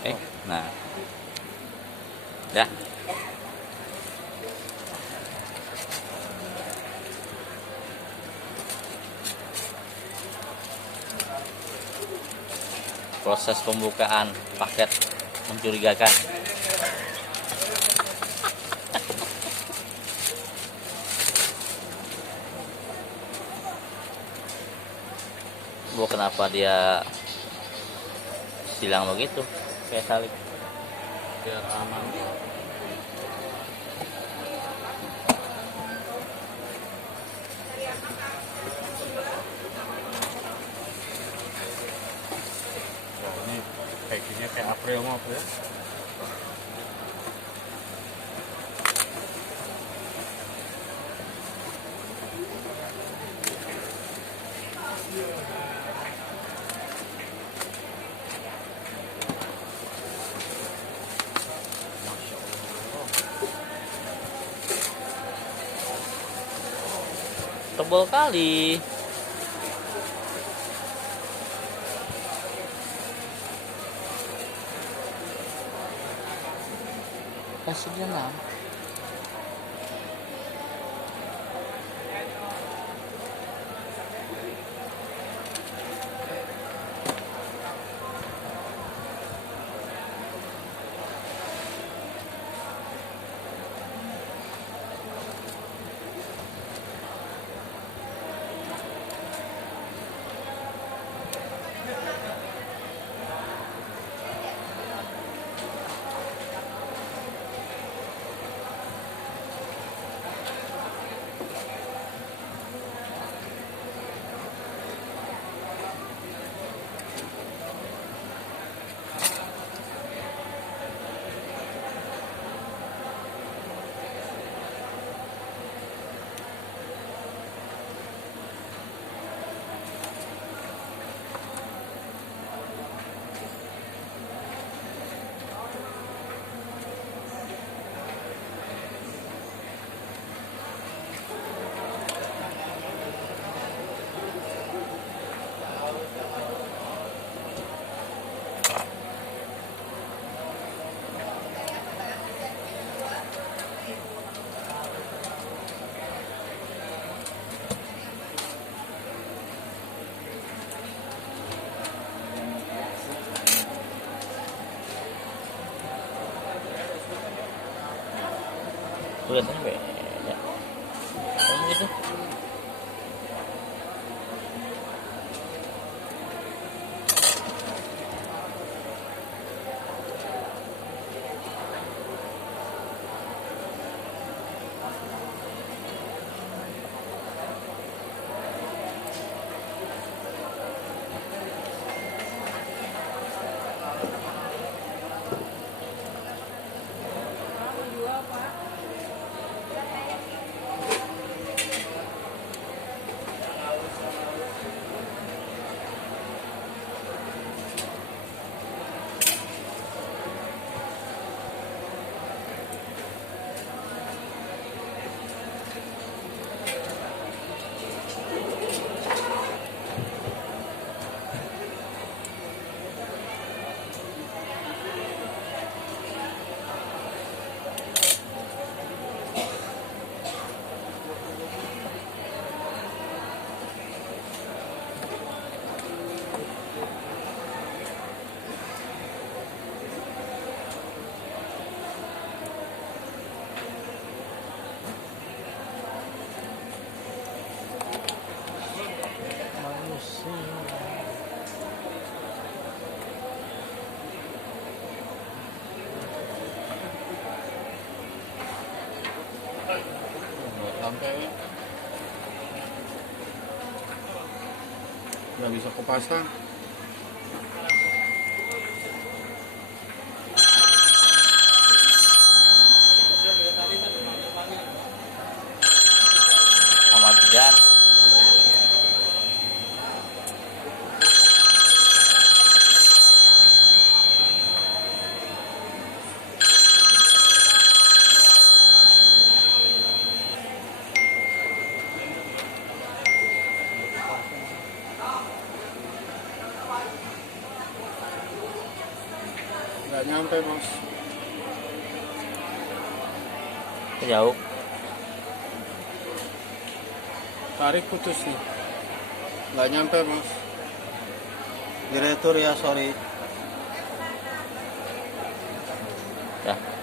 Nah, ya. Proses pembukaan paket mencurigakan. Bu, kenapa dia silang begitu kayak salib? Biar aman. Oh, ini packingnya kayak April mau ya. Masya Allah. Tebal kali. Kasih dia lah. Tulisannya beda. Kayak gitu. Buat lantai nggak bisa kepasang. Sama Jidan. Nggak nyampe bos. Jauh. Tarik putus nih. Nggak nyampe bos. Diretur ya, sorry. Dah.